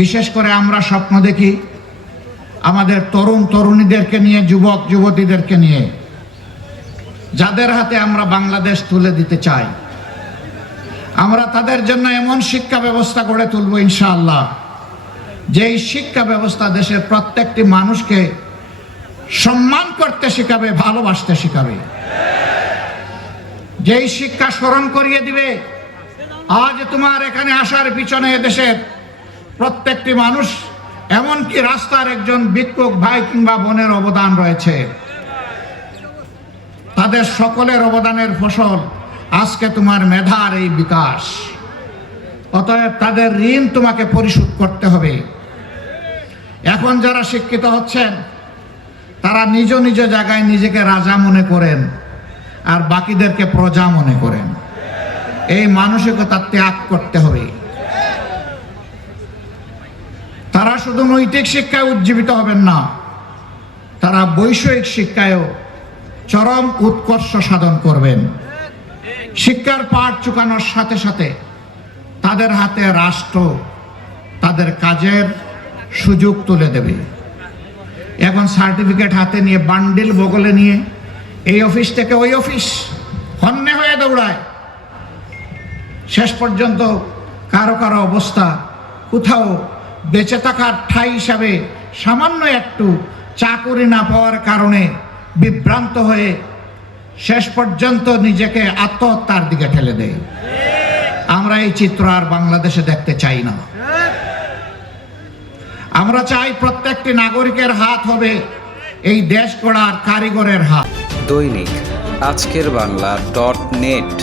বিশেষ করে আমরা স্বপ্ন দেখি আমাদের তরুণ তরুণীদেরকে নিয়ে, যুবক যুবতীদেরকে নিয়ে, যাদের হাতে আমরা বাংলাদেশ তুলে দিতে চাই। আমরা তাদের জন্য এমন শিক্ষা ব্যবস্থা গড়ে তুলব ইনশাআল্লাহ, যেই শিক্ষা ব্যবস্থা দেশের প্রত্যেকটি মানুষকে সম্মান করতে শিখাবে, ভালোবাসতে শিখাবে। যেই শিক্ষা স্মরণ করিয়ে দিবে আজ তোমার এখানে আসার পিছনে দেশের প্রত্যেকটি মানুষ, এমনকি রাস্তার একজন ভিক্ষুক ভাই কিংবা বোনের অবদান রয়েছে। তাদের সকলের অবদানের ফসল আজকে তোমার মেধার এই বিকাশ। অতএব তাদের ঋণ তোমাকে পরিশোধ করতে হবে। এখন যারা শিক্ষিত হচ্ছেন তারা নিজ নিজ জায়গায় নিজেকে রাজা মনে করেন আর বাকিদেরকে প্রজা মনে করেন। এই মানসিকতা ত্যাগ করতে হবে। তারা শুধু নৈতিক শিক্ষায় উজ্জীবিত হবেন না, তারা বৈষয়িক শিক্ষায়ও চরম উৎকর্ষ সাধন করবেন। শিক্ষার পাঠ চুকানোর সাথে সাথে তাদের হাতে রাষ্ট্র তাদের কাজের সুযোগ তুলে দেবে। এখন সার্টিফিকেট হাতে নিয়ে, বান্ডিল বগলে নিয়ে এই অফিস থেকে ওই অফিস হন্যে হয়ে দৌড়ায়। শেষ পর্যন্ত কারো কারো অবস্থা কোথাও বেঁচে থাকার ঠাঁই হিসাবে সামান্য একটু চাকুরি না পাওয়ার কারণে বিভ্রান্ত হয়ে শেষ পর্যন্ত নিজেকে আত্মহত্যার দিকে ঠেলে দেয়। আমরা এই চিত্র আর বাংলাদেশে দেখতে চাই না। আমরা চাই প্রত্যেকটি নাগরিকের হাত হবে এই দেশ গড়ার কারিগরের হাত। দৈনিক আজকের বাংলা .net